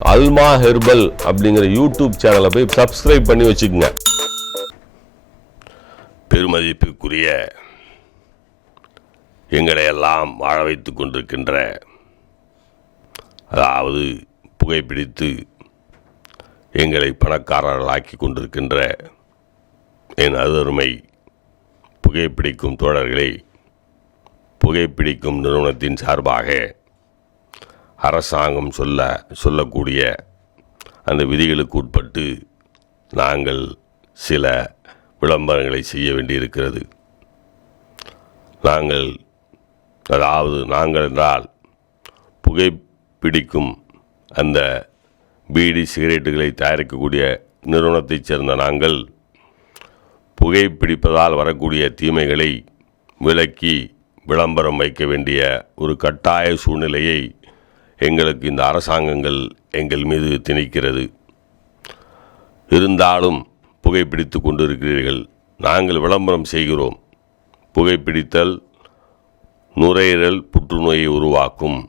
அல்மா herbal அப்படிங்கிற YouTube சேனலை போய் சப்ஸ்கிரைப் பண்ணி வச்சுக்கோங்க. பெருமதிப்புக்குரிய எங்களை எல்லாம் வாழ வைத்து கொண்டிருக்கின்ற, அதாவது புகைப்பிடித்து எங்களை பணக்காரர்களாக்கி கொண்டிருக்கின்ற என் அருமை புகைப்பிடிக்கும் தோழர்களை, புகைப்பிடிக்கும் நிறுவனத்தின் சார்பாக அரசாங்கம் சொல்லக்கூடிய அந்த விதிகளுக்கு உட்பட்டு நாங்கள் சில விளம்பரங்களை செய்ய வேண்டியிருக்கிறது. நாங்கள் என்றால் புகைப்பிடிக்கும் அந்த பீடி சிகரெட்டுகளை தயாரிக்கக்கூடிய நிறுவனத்தைச் சேர்ந்த நாங்கள் புகைப்பிடிப்பதால் வரக்கூடிய தீமைகளை விலக்கி விளம்பரம் வைக்க வேண்டிய ஒரு கட்டாய சூழ்நிலையை எங்களுக்கு இந்த அரசாங்கங்கள் எங்கள் மீது திணிக்கிறது. இருந்தாலும் புகைப்பிடித்து கொண்டிருக்கிறீர்கள். நாங்கள் விளம்பரம் செய்கிறோம். புகைப்பிடித்தல் நுரையீரல் புற்றுநோயை உருவாக்கும்,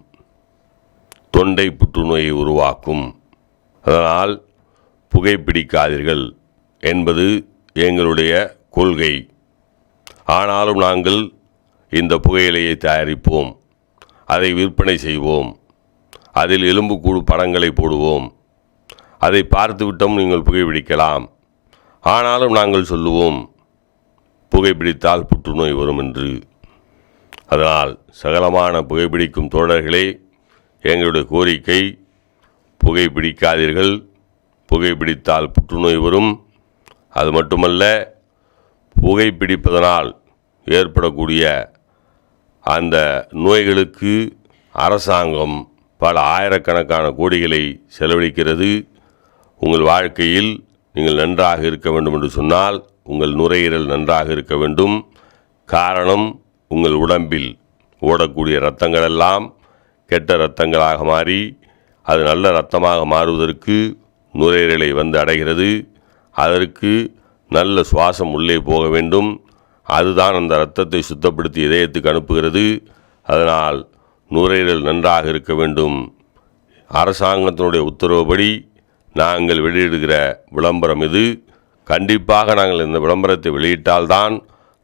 தொண்டை புற்றுநோயை உருவாக்கும். அதனால் புகைப்பிடிக்காதீர்கள் என்பது எங்களுடைய கொள்கை. ஆனாலும் நாங்கள் இந்த புகையிலையை தயாரிப்போம், அதை விற்பனை செய்வோம், அதில் எலும்புக்கூடு படங்களை போடுவோம். அதை பார்த்துவிட்டும் நீங்கள் புகைப்பிடிக்கலாம். ஆனாலும் நாங்கள் சொல்லுவோம் புகைப்பிடித்தால் புற்றுநோய் வரும் என்று. அதனால் சகலமான புகைப்பிடிக்கும் தோழர்களே, எங்களுடைய கோரிக்கை, புகைப்பிடிக்காதீர்கள். புகைப்பிடித்தால் புற்றுநோய் வரும். அது மட்டுமல்ல, புகைப்பிடிப்பதனால் ஏற்படக்கூடிய அந்த நோய்களுக்கு அரசாங்கம் பல ஆயிரக்கணக்கான கோடிகளை செலவழிக்கிறது. உங்கள் வாழ்க்கையில் நீங்கள் நன்றாக இருக்க வேண்டும் என்று சொன்னால் உங்கள் நுரையீரல் நன்றாக இருக்க வேண்டும். காரணம், உங்கள் உடம்பில் ஓடக்கூடிய இரத்தங்களெல்லாம் கெட்ட இரத்தங்களாக மாறி அது நல்ல இரத்தமாக மாறுவதற்கு நுரையீரலை வந்து அடைகிறது. அதற்கு நல்ல சுவாசம் உள்ளே போக வேண்டும். அதுதான் அந்த இரத்தத்தை சுத்தப்படுத்தி இதயத்துக்கு அனுப்புகிறது. அதனால் நுரையீரல் நன்றாக இருக்க வேண்டும். அரசாங்கத்தினுடைய உத்தரவுப்படி நாங்கள் வெளியிடுகிற விளம்பரம் இது. கண்டிப்பாக நாங்கள் இந்த விளம்பரத்தை வெளியிட்டால்தான்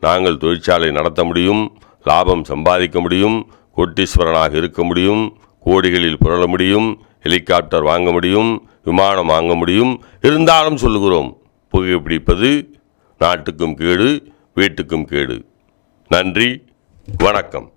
நாங்கள் தொழிற்சாலை நடத்த முடியும், லாபம் சம்பாதிக்க முடியும், கோட்டீஸ்வரனாக இருக்க முடியும், கோடிகளில் புரள முடியும், ஹெலிகாப்டர் வாங்க முடியும், விமானம் வாங்க முடியும். இருந்தாலும் சொல்லுகிறோம், புகைப்பிடிப்பது நாட்டுக்கும் கேடு, வீட்டுக்கும் கேடு. நன்றி, வணக்கம்.